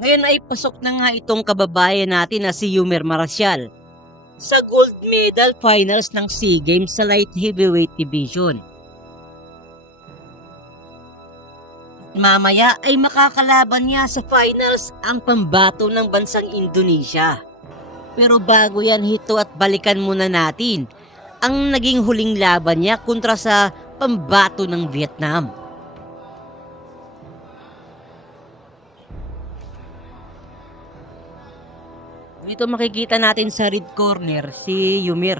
Ngayon ay pasok na nga itong kababayan natin na si Yumer Marcial sa gold medal finals ng SEA Games sa light heavyweight division. Mamaya ay makakalaban niya sa finals ang pambato ng bansang Indonesia. Pero bago yan, hito at balikan muna natin ang naging huling laban niya kontra sa pambato ng Vietnam. Dito makikita natin sa red corner si Yumir.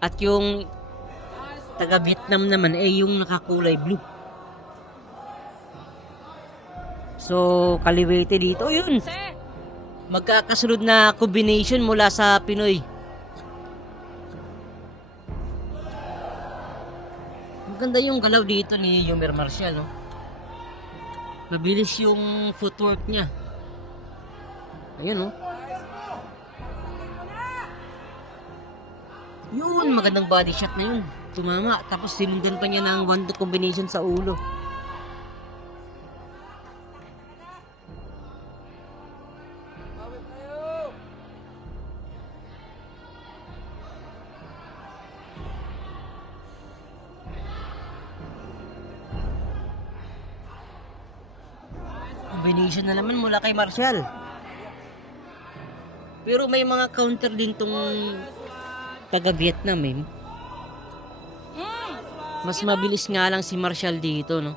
At yung taga Vietnam naman ay yung nakakulay blue. So, kaliwete dito. Yun! Magkakasunod na combination mula sa Pinoy. Maganda yung galaw dito ni Yumer Marcial, no? Mabilis yung footwork niya. Ayun, no? Yun, magandang body shot na yun. Tumama, tapos sinundan pa niya ng 1-2 combination sa ulo. Combination na naman mula kay Marcial. Pero may mga counter din tong taga Vietnam eh. Mas mabilis nga lang si Marcial dito, no?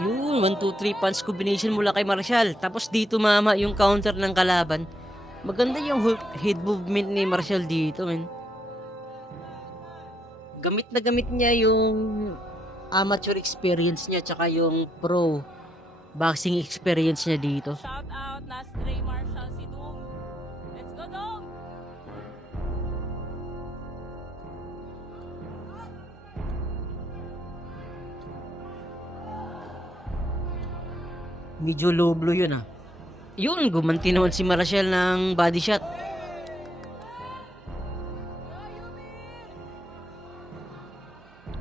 Yun, 1-2-3 punch combination mula kay Marcial. Tapos dito mama yung counter ng kalaban. Maganda yung head movement ni Marcial dito, men. Gamit na gamit niya yung amateur experience niya tsaka yung pro boxing experience niya dito. Shout out na Stray Marshall si Dong. Let's go Dong! Medyo low blow yun ah. Yun, gumanti naman si Marcial ng body shot.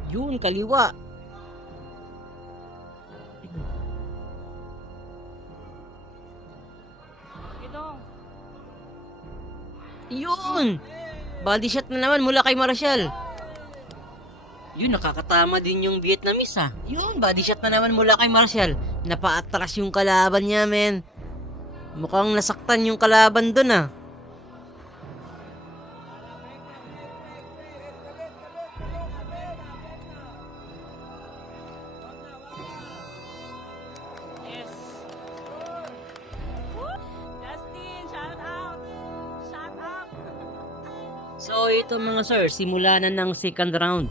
Yun, kaliwa. Okay Dong. Yun! Body shot na naman mula kay Marcial. Yun, nakakatama din yung Vietnamese ah. Yun, body shot na naman mula kay Marcial. Napaatras yung kalaban niya, men. Mukhang nasaktan yung kalaban dun ah. Yes. Woo! Justin, shout out! Shout out! So ito mga sir, simula na ng second round.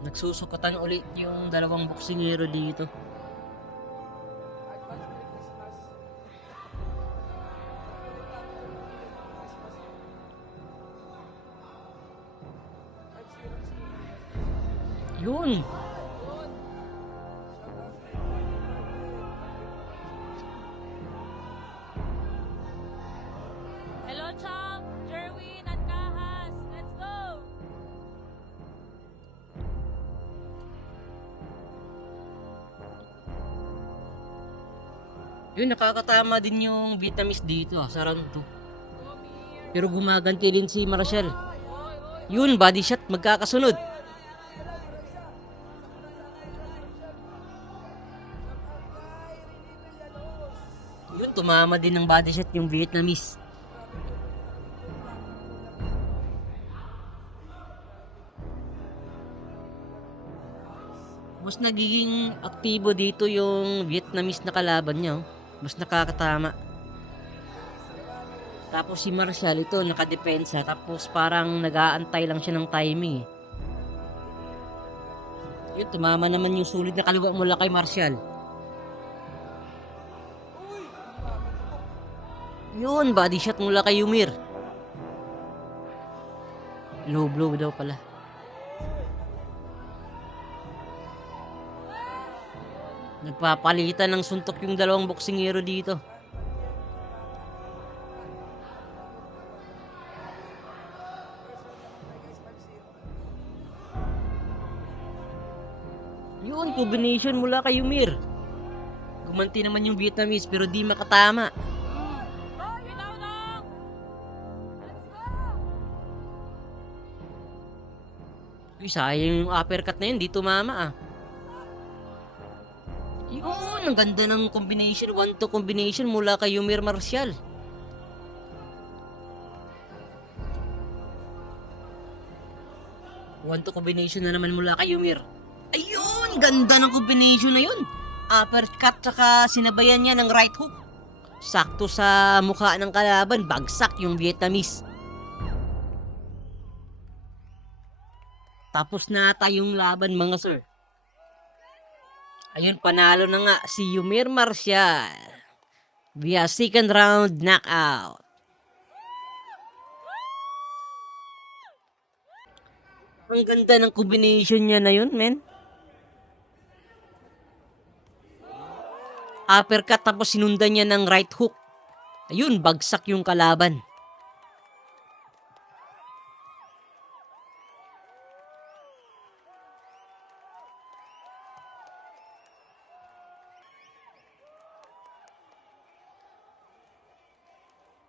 Nagsusukatan ulit yung dalawang boksingero dito. Yun! Hello Chong, Jerwin at Kahas. Let's go! Yun, nakakatama din yung Vietnamese dito ah, sa round 2. Come here. Pero gumaganti din si Marcial. Yun, body shot, magkakasunod. Yun, tumama din ng body shot yung Vietnamese. Mas nagiging aktibo dito yung Vietnamese na kalaban niya. Oh. Mas nakakatama. Tapos si Marcial ito nakadepensa. Tapos parang nag-aantay lang siya ng timing. Yun, tumama naman yung sulit na kaliwa mula kay Marcial. Yun, body shot mula kay Yumir. Low blow daw pala. Nagpapalitan ng suntok yung dalawang boksingero dito. Yun, combination mula kay Ymir. Gumanti naman yung Vietnamese pero di makatama. Ilaw lang! Let's go! Uy, sayang yung uppercut na yun, di tumama ah. Yun, ang ganda ng combination, 1-2 combination mula kay Ymir Marcial. One to combination na naman mula kay Ymir. Ayun, ganda ng combination na yun. Uppercut tsaka sinabayan niya ng right hook. Sakto sa mukha ng kalaban, bagsak yung Vietnamese. Tapos na tayong laban mga sir. Ayun, panalo na nga si Ymir Marcial via second round knockout. Ang ganda ng combination niya na yun, men. Uppercut tapos sinundan niya ng right hook. Ayun, bagsak yung kalaban.